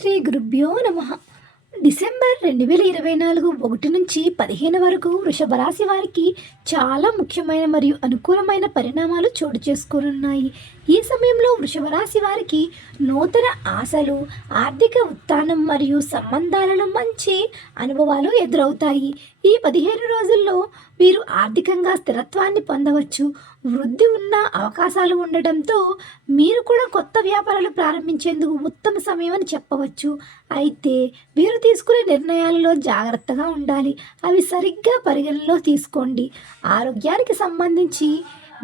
శ్రీ గురుభ్యో నమ. డిసెంబర్ రెండు వేల ఇరవై నాలుగు ఒకటి నుంచి పదిహేను వరకు వృషభ రాశి వారికి చాలా ముఖ్యమైన మరియు అనుకూలమైన పరిణామాలు చోటు చేసుకోనున్నాయి. ఈ సమయంలో వృషభ రాశి వారికి నూతన ఆశలు ఆర్థిక ఉత్థానం మరియు సంబంధాలలో మంచి అనుభవాలు ఎదురవుతాయి. ఈ పదిహేను రోజుల్లో వీరు ఆర్థికంగా స్థిరత్వాన్ని పొందవచ్చు. వృద్ధి ఉన్న అవకాశాలు ఉండటంతో మీరు కూడా కొత్త వ్యాపారాలు ప్రారంభించేందుకు ఉత్తమ సమయం అని చెప్పవచ్చు. అయితే మీరు తీసుకునే నిర్ణయాలలో జాగ్రత్తగా ఉండాలి. అవి సరిగ్గా పరిగణలో తీసుకోండి. ఆరోగ్యానికి సంబంధించి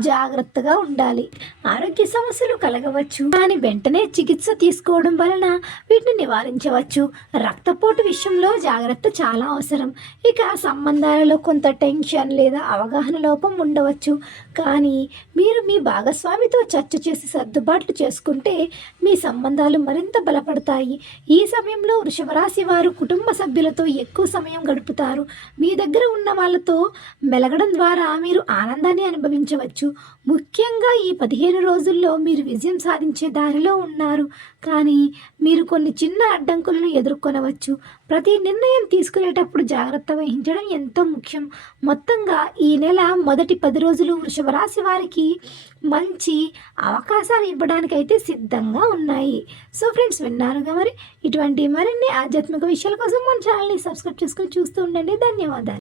జాగ్రత్తగా ఉండాలి. ఆరోగ్య సమస్యలు కలగవచ్చు. కానీ వెంటనే చికిత్స తీసుకోవడం వలన వీటిని నివారించవచ్చు. రక్తపోటు విషయంలో జాగ్రత్త చాలా అవసరం. ఇక సంబంధాలలో కొంత టెన్షన్ లేదా అవగాహన లోపం ఉండవచ్చు. కానీ మీరు మీ భాగస్వామితో చర్చ చేసి సర్దుబాట్లు చేసుకుంటే మీ సంబంధాలు మరింత బలపడతాయి. ఈ సమయంలో వృషభరాశి వారు కుటుంబ సభ్యులతో ఎక్కువ సమయం గడుపుతారు. మీ దగ్గర ఉన్న వాళ్ళతో మెలగడం ద్వారా మీరు ఆనందాన్ని అనుభవించవచ్చు. ముఖ్యంగా ఈ పదిహేను రోజుల్లో మీరు విజయం సాధించే దారిలో ఉన్నారు. కానీ మీరు కొన్ని చిన్న అడ్డంకులను ఎదుర్కొనవచ్చు. ప్రతి నిర్ణయం తీసుకునేటప్పుడు జాగ్రత్త వహించడం ఎంతో ముఖ్యం. మొత్తంగా ఈ నెల మొదటి పది రోజులు వృషభ రాశి వారికి మంచి అవకాశాలు ఇవ్వడానికైతే సిద్ధంగా ఉన్నాయి. సో ఫ్రెండ్స్ విన్నారుగా మరి? ఇటువంటి మరిన్ని ఆధ్యాత్మిక విషయాల కోసం మన ఛానల్ని సబ్స్క్రైబ్ చేసుకుని చూస్తూ ఉండండి. ధన్యవాదాలు.